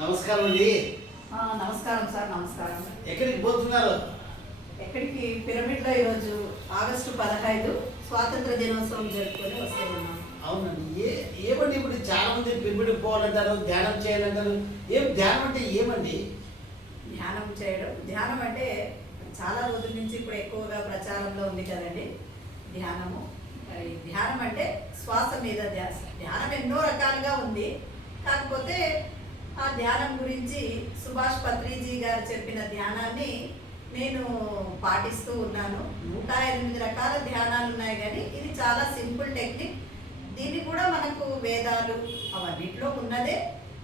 నమస్కారం అండి. నమస్కారం సార్. నమస్కారం. ఎక్కడికి పోతున్నారు? ఎక్కడికి? పిరమిడ్లో ఈరోజు ఆగస్టు 15 స్వాతంత్ర దినోత్సవం జరుపుకొని వస్తూ ఉన్నాం. అవునండి. ఏమండి ఇప్పుడు చాలా మంది పిరమిడ్కి పోవాలంటారు, ధ్యానం చేయాలంటారు. ధ్యానం అంటే ఏమండి? ధ్యానం చేయడం, ధ్యానం అంటే చాలా రోజుల నుంచి ఇప్పుడు ఎక్కువగా ప్రచారంలో ఉంది కదండి ధ్యానము. మరి ధ్యానం అంటే శ్వాస మీద ధ్యాస. ధ్యానం ఎన్నో రకాలుగా ఉంది. కాకపోతే ఆ ధ్యానం గురించి సుభాష్ పత్రిజీ గారు చెప్పిన ధ్యానాన్ని నేను పాటిస్తూ ఉన్నాను. 108 రకాల ధ్యానాలు ఉన్నాయి, కానీ ఇది చాలా సింపుల్ టెక్నిక్. దీన్ని కూడా మనకు వేదాలు అవన్నిట్లో ఉన్నదే.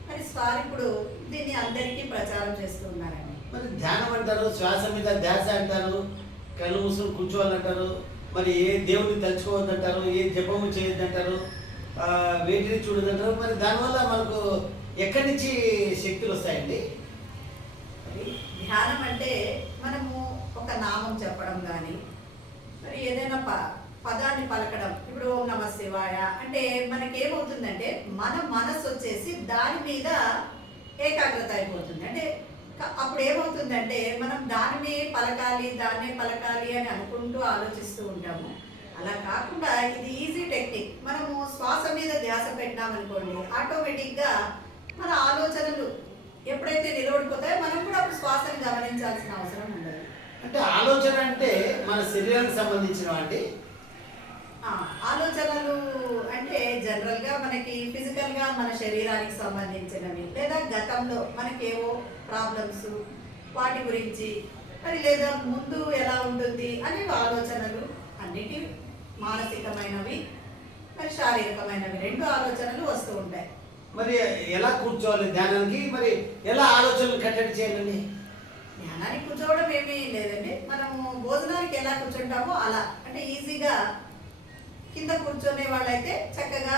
మరి సార్ ఇప్పుడు దీన్ని అందరికీ ప్రచారం చేస్తూ ఉన్నారండి. మరి ధ్యానం అంటారు, శ్వాస మీద ధ్యాస అంటారు, కళ్ళు మూసుకొని కూర్చోవాలంటారు, మరి ఏ దేవుడిని తలుచుకోవద్దంటారు, ఏ జపము చేయొద్దంటారు, వేటిని చూడదంటారు. మరి దానివల్ల మనకు ఎక్కడి నుంచి శక్తులు వస్తాయండి? ధ్యానం అంటే మనము ఒక నామం చెప్పడం కానీ, మరి ఏదైనా పదాన్ని పలకడం. ఇప్పుడు ఓం నమ శివాయ అంటే మనకేమవుతుందంటే మన మనసు వచ్చేసి దాని మీద ఏకాగ్రత అయిపోతుంది. అంటే అప్పుడు ఏమవుతుందంటే మనం దానినే పలకాలి అని అనుకుంటూ ఆలోచిస్తూ ఉంటాము. అలా కాకుండా ఇది ఈజీ టెక్నిక్. మనము శ్వాస మీద ధ్యాస పెట్టినామనుకోండి, ఆటోమేటిక్గా మన ఆలోచనలు ఎప్పుడైతే నిలబడిపోతాయో మనం కూడా అప్పుడు శ్వాసను గమనించాల్సిన అవసరం ఉండదు. అంటే ఆలోచన అంటే మన శరీరానికి సంబంధించిన అండి. ఆలోచనలు అంటే జనరల్గా మనకి ఫిజికల్గా మన శరీరానికి సంబంధించినవి, లేదా గతంలో మనకేవో ప్రాబ్లమ్స్ వాటి గురించి, మరి లేదా ముందు ఎలా ఉంటుంది అనేవి ఆలోచనలు. అన్నిటి మానసికమైనవి మరి శారీరకమైనవి 2 ఆలోచనలు వస్తూ ఉంటాయి. మరి ఎలా కూర్చోవాలి ధ్యానానికి? మరి ఎలా ఆలోచనలు కట్టడి చేయాలండి? ధ్యానానికి కూర్చోవడం ఏమీ లేదండి. మనము భోజనానికి ఎలా కూర్చుంటామో అలా, అంటే ఈజీగా కింద కూర్చొనే వాళ్ళైతే చక్కగా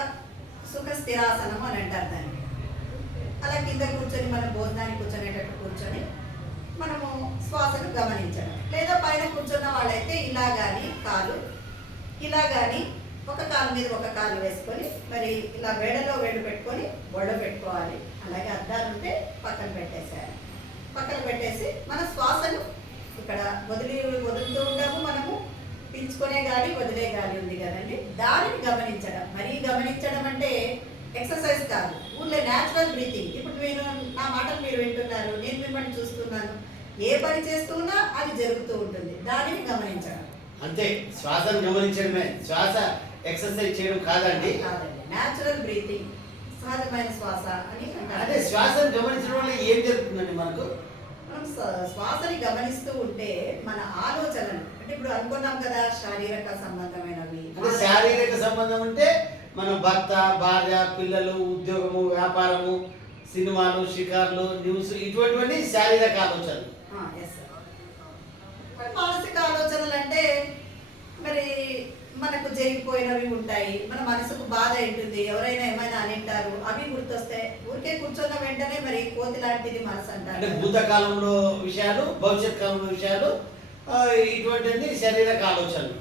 సుఖ స్థిరాసనం అని అంటారు దాన్ని. అలా కింద కూర్చొని మనం భోజనానికి కూర్చొనేటట్టు కూర్చొని మనము శ్వాసను గమనించడం. లేదా పైన కూర్చున్న వాళ్ళైతే ఇలా కానీ కాలు ఇలా కానీ ఒక కాలు మీద ఒక కాలు వేసుకొని మరి ఇలా వేడలో వేడు పెట్టుకొని బొళ్ళ పెట్టుకోవాలి. అలాగే అద్దాలు ఉంటే పక్కన పెట్టేసేయాలి. పక్కన పెట్టేసి మన శ్వాసను ఇక్కడ వదులుతూ ఉంటాము. మనము పీల్చుకునే గాలి, వదిలే గాలి ఉంది కదండి, దానిని గమనించడం. మరీ గమనించడం అంటే ఎక్సర్సైజ్ కాదు, ఊళ్ళో న్యాచురల్ బ్రీతింగ్. ఇప్పుడు నా మాటలు మీరు వింటున్నారు, నేను మిమ్మల్ని చూస్తున్నాను, ఏ పని చేస్తున్నా అది జరుగుతూ ఉంటుంది, దానిని గమనించడం అంతే. శ్వాసను గమనించడమే, శ్వాస ఎక్సర్సైజ్ చేయడం కాదండి. కాదండి, న్యాచురల్ బ్రీతింగ్, సహజమైన శ్వాస అని అంటారు. అంటే శ్వాసను గమనించడం వల్ల ఏం జరుగుతుందండి మనకు? శ్వాసని గమనిస్తూ ఉంటే మన ఆలోచనలు, అంటే ఇప్పుడు అనుకున్నాం కదా శారీరక సంబంధమైనవి. అంటే శారీరక సంబంధం అంటే మన భర్త, భార్య, పిల్లలు, ఉద్యోగము, వ్యాపారము, సినిమాలు, షికార్లు, న్యూస్, ఇటువంటివన్నీ శారీరక ఆలోచనలు. మానసిక ఆలోచనలు అంటే మరి మనకు జరిగిపోయినవి ఉంటాయి, మన మనసుకు బాధ ఉంటుంది, ఎవరైనా ఏమైనా అనింటారు, అవి గుర్తొస్తే ఊరికే కూర్చున్న వెంటనే మరి కోతి లాంటిది మనసు అంటారు. అంటే భూతకాలంలో విషయాలు, భవిష్యత్ కాలంలో విషయాలు, ఇటువంటి శారీరక ఆలోచనలు.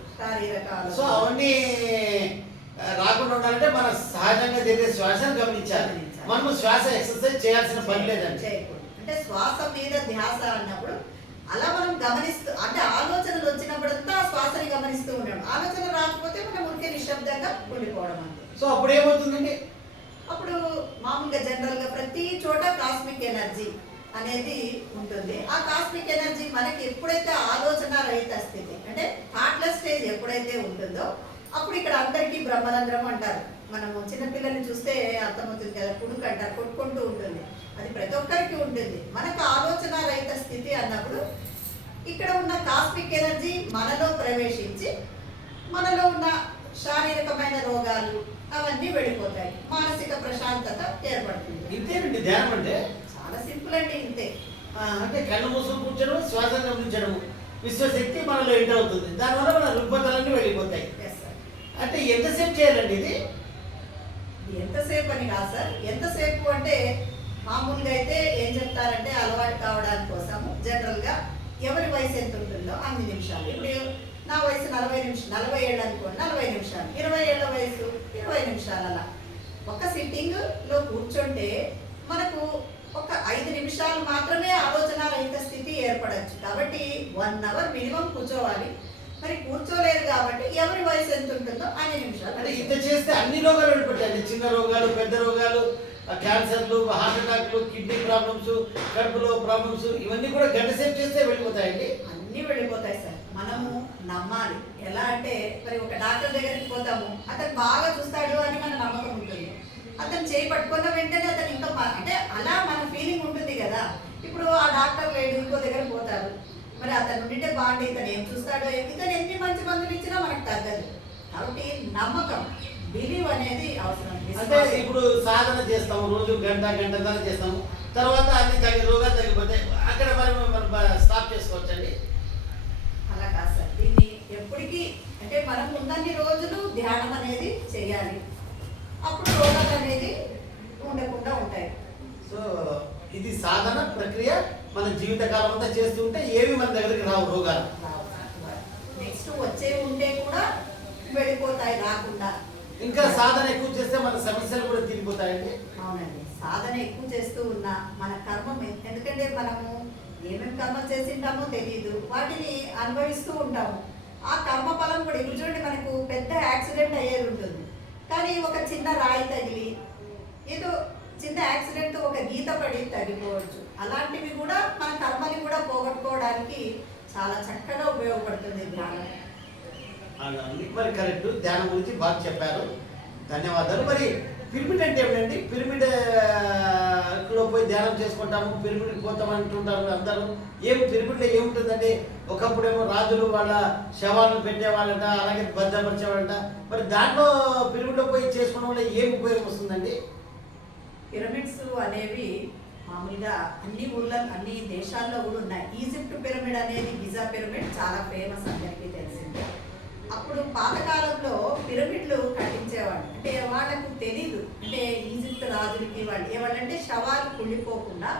సో అవన్నీ రాకుండా ఉండాలంటే మన సహజంగా జరిగే శ్వాసను గమనించాలి. మనము శ్వాస ఎక్సర్సైజ్ చేయాల్సిన పని లేదండి. అంటే శ్వాస మీద ధ్యాస అన్నప్పుడు అలా మనం గమనిస్తూ, అంటే ఆలోచనలు వచ్చినప్పుడంతా శ్వాసని గమనిస్తూ ఉండడం. ఆలోచన రాకపోతే మనం ఊరికే నిశ్శబ్దంగా ఉండిపోవడం అంతే. సో అప్పుడు ఏమవుతుందండి? అప్పుడు మామూలుగా జనరల్గా ప్రతి చోట కాస్మిక్ ఎనర్జీ అనేది ఉంటుంది. ఆ కాస్మిక్ ఎనర్జీ మనకి ఎప్పుడైతే ఆలోచన రహిత స్థితి, అంటే థాట్లెస్ స్టేజ్ ఎప్పుడైతే ఉంటుందో అప్పుడు ఇక్కడ అందరికీ బ్రహ్మరంధ్రం అంటారు. మనము చిన్నపిల్లల్ని చూస్తే అర్థమవుతుంది కదా, పుడుకు అంటారు, కొట్టుకుంటూ ఉంటుంది. అది ప్రతి ఒక్కరికి ఉంటుంది. మనకు ఆలోచన రహిత స్థితి అన్నప్పుడు ఇక్కడ ఉన్న కాస్మిక్ ఎనర్జీ మనలో ప్రవేశించి మనలో ఉన్న శారీరకమైన రోగాలు అవన్నీ వెళ్ళిపోతాయి, మానసిక ప్రశాంతత ఏర్పడుతుంది. ఇంతేనండి ధ్యానం అంటే. చాలా సింపుల్ అండి, ఇంతే. అంటే కళ్ళు మూసుకొని కూర్చోడం, శ్వాసను గమనించడం, విశ్వశక్తి మనలో ఎంటర్ అవుతుంది. దానివల్ల మన రుగ్మతలన్నీ వెళ్ళిపోతాయి. అంటే ఎంతసేపు చేయాలండి ఇది? ఎంతసేపు అని కాదు సార్, ఎంతసేపు అంటే మామూలుగా అయితే ఏం చెప్తారంటే అలవాటు కావడానికి కోసము జనరల్గా ఎవరి వయసు ఎంత ఉంటుందో అన్ని నిమిషాలు. ఇప్పుడు నా వయసు 40 ఏళ్ళు అనుకోండి, 40 నిమిషాలు. 20 ఏళ్ళ వయసు 20 నిమిషాలు. అలా ఒక సిట్టింగ్లో కూర్చుంటే మనకు ఒక 5 నిమిషాలు మాత్రమే ఆలోచన రహిత స్థితి ఏర్పడచ్చు. కాబట్టి 1 అవర్ మినిమం కూర్చోవాలి. మరి కూర్చోలేరు కాబట్టి ఎవరి వయసు ఎంత ఉంటుందో అన్ని నిమిషాలు. అంటే ఇంత చేస్తే అన్ని రోగాలు వెళ్ళిపోతాయండి, చిన్న రోగాలు, పెద్ద రోగాలు, క్యాన్సర్లు, హార్ట్ అటాక్లు, కిడ్నీ ప్రాబ్లమ్స్, కడుపులో ప్రాబ్లమ్స్, ఇవన్నీ కూడా గంట సేపు చేస్తే వెళ్ళిపోతాయండి. అన్నీ వెళ్ళిపోతాయి సార్. మనము నమ్మాలి. ఎలా అంటే మరి ఒక డాక్టర్ దగ్గరికి పోతాము, అతను బాగా చూస్తాడు అని మన నమ్మకం ఉంటుంది. అతను చేయి పట్టుకున్న వెంటనే అతను ఇంకా అంటే అలా మన ఫీలింగ్ ఉంటుంది కదా. ఇప్పుడు ఆ డాక్టర్ లేడు, ఇంకో దగ్గర పోతారు, మరి అతను ఉంటే బాగుండే, ఇతను ఏం చూస్తాడో, ఇతను ఎన్ని మంచి మందులు ఇచ్చినా మనకు తగ్గదు. కాబట్టి నమ్మకం, బిలీవ్ అనేది అవసరం. అంటే ఇప్పుడు సాధన చేస్తాము, రోజు గంటన్నర చేస్తాము, తర్వాత అన్ని రోగాలు తగ్గిపోతాయి, అక్కడ మనం స్టాప్ చేసుకోవచ్చండి. అలా కాదు సార్. దీన్ని ఎప్పటికీ అంటే మనం ఉన్నన్ని రోజులు ధ్యానం అనేది చేయాలి. అప్పుడు రోగాలు అనేది ఉండకుండా ఉంటాయి. సో ఇది సాధన ప్రక్రియ, మన జీవితకాలం అంతా చేస్తుంటే ఏవి మన దగ్గరికి రావు రోగాలు. నెక్స్ట్ వచ్చే ఉంటే కూడా వెళ్ళిపోతాయి రాకుండా. ఇంకా సాధన ఎక్కువ చేస్తే మన సమస్యలు కూడా తీరిపోతాయండి. అవునండి, సాధన ఎక్కువ చేస్తూ ఉన్నా మన కర్మ, ఎందుకంటే మనము ఏమేమి కర్మలు చేసింటామో తెలియదు, వాటిని అనుభవిస్తూ ఉంటాము. ఆ కర్మ ఫలం కూడా ఇప్పుడు చూడండి, మనకు పెద్ద యాక్సిడెంట్ అయ్యేది ఉంటుంది, కానీ ఒక చిన్న రాయి తగిలి, ఏదో చిన్న యాక్సిడెంట్ ఒక గీత పడి తగ్గిపోవచ్చు. అలాంటివి కూడా మన కర్మని కూడా పోగొట్టుకోవడానికి చాలా చక్కగా ఉపయోగపడుతుంది ధ్యానం. మరి కరెక్ట్, ధ్యానం గురించి బాగా చెప్పారు, ధన్యవాదాలు. మరి పిరమిడ్ అంటే ఏమిటండి? పిరమిడ్ లో పోయి ధ్యానం చేసుకుంటాము, పిరమిడ్కి పోతాం అంటుంటారు అందరూ. పిరమిడ్లో ఏముంటుందండి? ఒకప్పుడేమో రాజులు వాళ్ళ శవాలను పెట్టేవాళ్ళంట, అలాగే భద్రపరిచేవాళ్ళంట. మరి దాంట్లో పిరమిడ్లో పోయి చేసుకోవడం వల్ల ఏం ఉపయోగం వస్తుందండి? పిరమిడ్స్ అనేవి మామూలుగా అన్ని ఊళ్ళో, అన్ని దేశాల్లో కూడా ఉన్నాయి. ఈజిప్ట్ పిరమిడ్ అనేది, గిజా పిరమిడ్ చాలా ఫేమస్, అందరికీ తెలిసిందే. అప్పుడు పాతకాలంలో పిరమిడ్లు కట్టించేవాళ్ళు. అంటే వాళ్ళకు తెలీదు, అంటే ఈజిప్ట్ రాజులకి వాళ్ళంటే శవాలు కుళ్ళిపోకుండా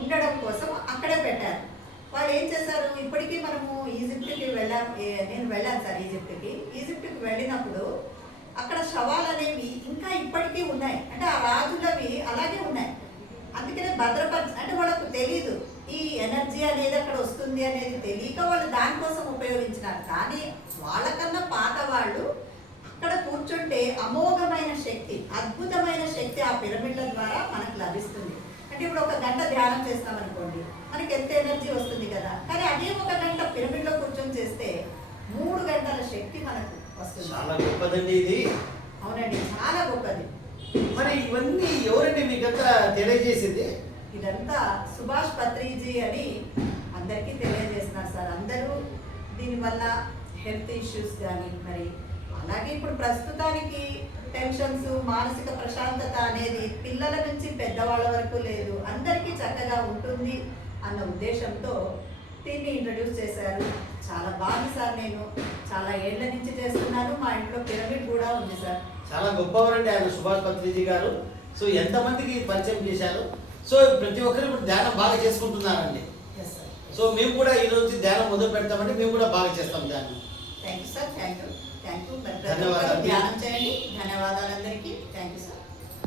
ఉండడం కోసం అక్కడే పెట్టారు. వాళ్ళు ఏం చేశారు, ఇప్పటికీ మనము ఈజిప్ట్కి నేను వెళ్ళాను సార్ ఈజిప్ట్కి వెళ్ళినప్పుడు అక్కడ శవాలు అనేవి ఇంకా ఇప్పటికీ ఉన్నాయి. అంటే ఆ రాజులవి అలాగే ఉన్నాయి. అందుకనే అంటే వాళ్ళకు తెలీదు ఈ ఎనర్జీ అనేది అక్కడ వస్తుంది అనేది తెలియక వాళ్ళు దానికోసం ఉపయోగించినారు. కానీ వాళ్ళకన్నా పాత వాళ్ళు అక్కడ కూర్చుంటే అమోఘమైన శక్తి, అద్భుతమైన శక్తి ఆ పిరమిడ్ల ద్వారా మనకు లభిస్తుంది. అంటే ఇప్పుడు ఒక గంట ధ్యానం చేస్తాం అనుకోండి, మనకి ఎంత ఎనర్జీ వస్తుంది కదా. కానీ అదే ఒక గంట పిరమిడ్లో కూర్చొని చేస్తే 3 గంటల శక్తి మనకు వస్తుంది. చాలా గొప్పదండి ఇది. అవునండి, చాలా గొప్పది. మరి ఇవన్నీ ఎవరండి మీకంతా తెలియజేసింది? ఇదంతా సుభాష్ పత్రిజీ అని అందరికీ తెలియజేస్తున్నారు సార్. అందరూ దీనివల్ల హెల్త్ ఇష్యూస్ కానీ, మరి అలాగే ఇప్పుడు ప్రస్తుతానికి టెన్షన్స్, మానసిక ప్రశాంతత అనేది పిల్లల నుంచి పెద్దవాళ్ళ వరకు లేదు, అందరికీ చక్కగా ఉంటుంది అన్న ఉద్దేశంతో దీన్ని ఇంట్రడ్యూస్ చేశారు. చాలా బాగుంది సార్. నేను చాలా ఏళ్ల నుంచి చేస్తున్నాను. మా ఇంట్లో పిరమిడ్ కూడా ఉంది సార్. చాలా గొప్పవారండి ఆయన సుభాష్ పత్రిజీ గారు. సో ఎంతమందికి పరిచయం చేశారు. సో ప్రతి ఒక్కరు ఇప్పుడు ధ్యానం బాగా చేసుకుంటున్నారండి. సో మేము కూడా ఈ రోజు ధ్యానం మొదలు పెడతామండి, మేము కూడా బాగా చేస్తాం ధ్యానం. Thank you sir. Thank you. ధన్యవాదాలు. ధ్యానం చేయండి. ధన్యవాదాలు అందరికీ. Thank you sir.